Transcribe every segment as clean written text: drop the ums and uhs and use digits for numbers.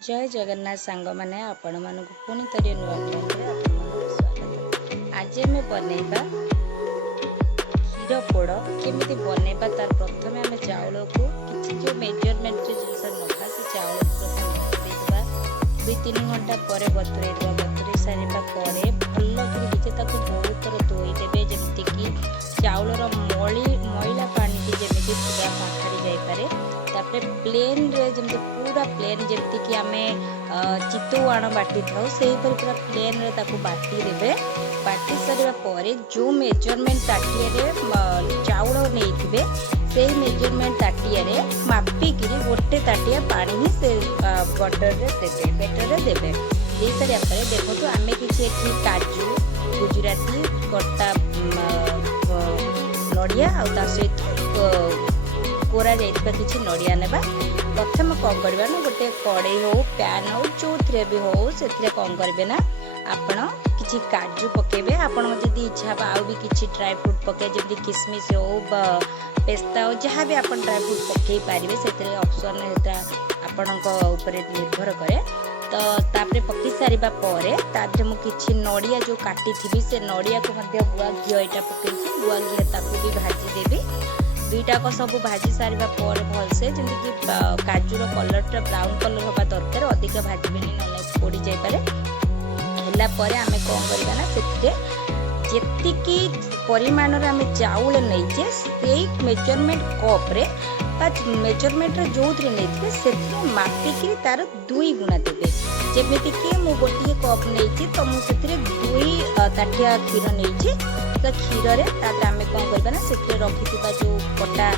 जय जगन्नाथ सांग मैंने आपण मानक पुणी थे नुआ स्वागत। आज आम बनइबा क्षीर पोड़ केमी बनइबा तार प्रथम आम चाउल को किसी जो मेजरमेंट जिनस नवा से चाउल प्रथम बतुरेवा 2-3 घंटा पर बतुरेवा। बतुरे सारा भल कि बहुत थर धोईदेवे जमीक चाउलर मैला पानी की जमी पूरा बाहरी जापे। तापर प्लेन रे जमी पूरा प्लेन जमी कि आम चितौ आण बाटी था से पूरा प्लेन रे ताकू बाटी देवे। बाटी सारा पर जो मेजरमेंट ताटिए चाउल नहीं से मेजरमेंट ताटिए मापिक गोटे ताटिया पानी ही से बटर रे देवे बेटर रे देवे। दे सारा पर देखो आम कि काजू गुजराती कटा नड़िया आ सहित कोरा जाइथिबा किछि नड़िया नेबा। प्रथम कौन करबा ना गोटे कड़ई हो पैन हो जो थे भी हो से कौन करेंगे ना आपण किछि काजू पकेबे। आपण जदि इच्छा आउ भी किछि ड्राई फ्रूट पके जमी किसमिश हो पेस्ता हो जहाँ भी आप ड्राई फ्रूट पकई पारे से ऑप्शन आपणक ऊपर निर्भर करे। तो तापरे पकई सारिबा परे तापरे मु किछि नड़िया जो काटी थी से नड़िया को मध्य गुआ घी एटा पकई गुआ घी ताकू भी भाजी देबी। दुईटा को सब भाजी सारिबा पर भलसे जमी काजूर कलर ब्राउन कलर होगा दरकार अधिक भाजबेनी ना पोड़ी जाई पारे। हैला परे आमे कौन करबा ना सेतिरे जेतिकी परिमाण रे आमे चाउल नैचे से मेजरमेंट कप रे बा मेजरमेंट रे जो थरे नैथिबे सेतिरे मापिकी तार 2 गुणा देबे। जेमिति कि मु गोटिए कप नैची तो मु सेतिरे 2 ताटिया क्षीर नैची तो क्षीर रे तापर आमे कौन करबा ना सेतिरे रखिथिबा जो कटा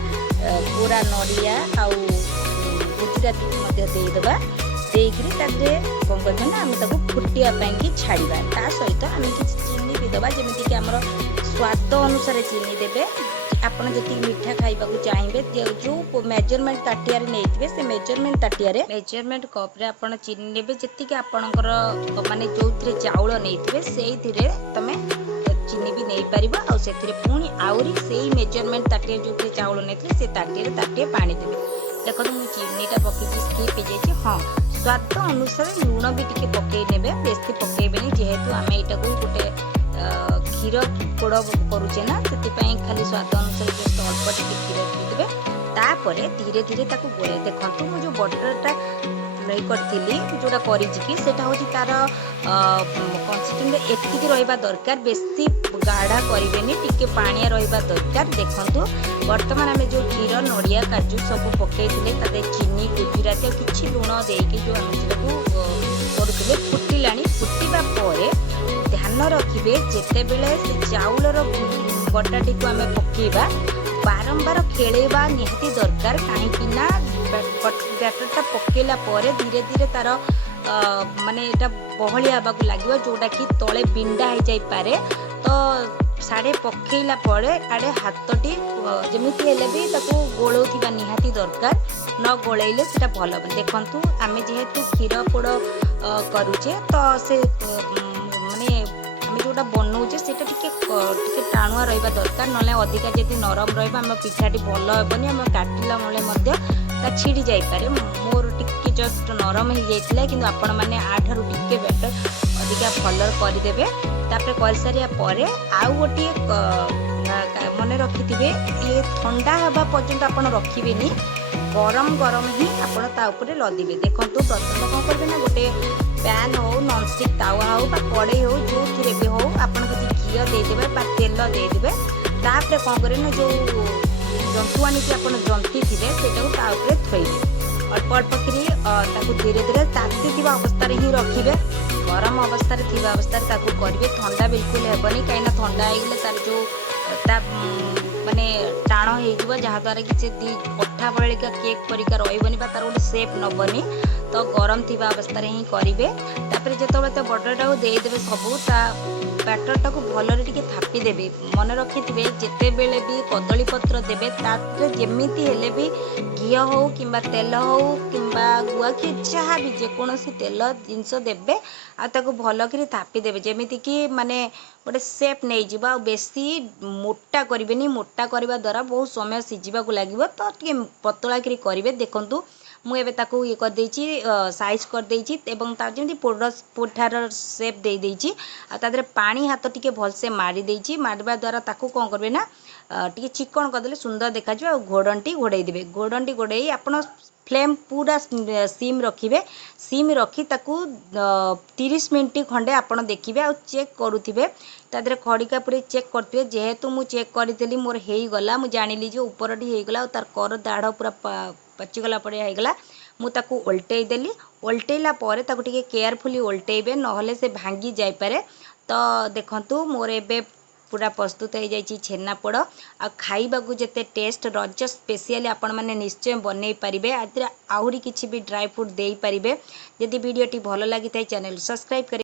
पूरा नड़िया आउ गुजराती मध्य देई देबा। देइकरी तादरे कौन करबा ना आमे ताको फुटिया पैंकी छाड़ीबा। ता सहित आमे कि चीनी भी देबा जेमिति कि हमर स्वाद अनुसार चीनी देबे। आपण जति मीठा खाइबा को चाहिबे जो मेजरमेंट ताटिया रे नैथिबे से मेजरमेंट ताटिया रे मेजरमेंट कप रे आपण चीनी नेबे जति कि आपणकर माने जोथरे चाउल नैथिबे सेइथिरे तमे चीनी भी नहीं पारिबा। आ सेथिरे पुणी आउरी सेही मेजरमेंट ताटिया जोथरे चाउल नैथिबे से ताटिया पानी देबे। देखो मु चीनीटा पकेची स्किप हो जाइए। हाँ स्वाद अनुसार लुण भी टिके पकई नेबे बेसी पकेबेनी जेहेतु आम एटा को गोटे क्षीर पोड़ करुचे ना से खाली स्वाद अनुसार जस्ट अल्प टिके क्षीर देवे। तापर धीरे धीरे ताको गोले देखो मु जो बटरटा फ्राई करी जोटा करा हूँ तार कन्सिस्टेंट एतिक रहा दरकार बेसी गाढ़ा करें टिके पानिया रहा दरकार। देखो बर्तमान आम जो क्षीर नड़िया काजू सब पकई चीनी गुजराती किसी लुण देकी जो आम करुले फुटिला फुटवा ध्यान रखिए जिते बेले से चाउलर बटाटी को आम पकेबा बारंबार खेलेबा निहाती दरकार कहीं बैटरटा पकेला परे धीरे धीरे तार माने एटा बहलिया आबाक लगे जोटा कि तले बिंडा हो जाई पारे। तो साड़े पकेला परे आड़े हाथटी जमीती हेले भी ताको गोलौथिबा निहाती दरकार न गोलैले सेटा भल। देखंतु आमे जेहेतु क्षीर पोड़ करूचे तो से माने आमे जोटा बनाऊचे सेटा टिके टाणुआ रहा दरकार ना अधिका जदि नरम रहा आम पिठाटी भल हेबनी आम काटिला मले ता छिड़ी जाई पारे। मोर टिके जस्ट नरम हो जाइतिला किंतु आपण माने आठारु टिके बेटर अधिका भलर करदेबे। तापर कर सारिया परे आउ गोटे मन रखिथिबे ये ठंडा हवा पर्यंत आपण रखिबेनी गरम गरम ही आपण ता ऊपर लदिबे। देखंतु प्रथम कौन करबे ना गोटे पैन हो नॉनस्टिक तावा हो बा कड़ई हो जो थिरे भी हो आपण किछि घी दे देबे बा तेल दे देबे। तापर कौन करे ना जो जंतुआनी की आपण जंती थिबे सेटा को ता ऊपर थोइबे अल्प अल्प करी ताकू धीरे धीरे ताती थिबा अवस्था रे ही रखिबे। गरम अवस्था रे थिबा अवस्था रे ताकू करिवे ठंडा बिल्कुल हेबनी कहीं ठंडा हेगले तार जो ता माने टाण हो जहाँ द्वारा कि से अठा बलिका केक परिका रही तार गोटे सेप नबनी। तो गरम थी अवस्था ही करेंगे। तापर जो तो बटरटा को देदेवे सबू बैटरटा को भलरे टिके थापी देबे। मन रखिथे जिते बेले भी कदली पत्र देबे तापर जेमिति हेले भी घी हो किंबा तेल हो किंबा गुआ घी जहाँ भी जेकोसी तेल जिनस देबे आको भल कर थापी देबे जेमिति कि माने गोटे सेप नहीं जीवा बेसी मोटा करेंगे। मोटा करने द्वारा बहुत समय सीझा लगे तो टे पतला करेंगे। देखंतु मुझे ताकू ये कर देछि साइज कर देछि एवं ता जेमि पोठार शेप दे देछि आ तादरे पानी हाथ टिके भलसे मारी देछि मारवा द्वारा ताकू कोन करबे ना टिके चिकन कर देले सुंदर देखा आ घोड़ंटी घोड़े देबे घोड़ंटी घोड़े आपण फ्लेम पूरा सिम रखिबे सिम रखी ताकू 30 मिनिट खंडे आपण देखिबे आ चेक करूथिबे तादरे खड़िका पूरे चेक करथिबे जेहेतु मु चेक करथिली मोर हेई गला मु जानिली जे ऊपरटी हेई गला तार कर दाढ़ पूरा पची गला पड़े हेई गला मु ताकू उल्टेई देली उल्टेला परे ताकू टिके केयरफुली उल्टेइबे नहले से भांगी जाय पारे तो देखंतु मोर एबे पूरा प्रस्तुत हो जाइए छेनापोड़ आ खाइबा जेते टेस्ट रज स्पेशली आपण मैंने निश्चय बनई पारे आहुरी किसी भी ड्राई फ्रूट दे पारे जदि वीडियोटी भल लगी चैनल सब्सक्राइब करें।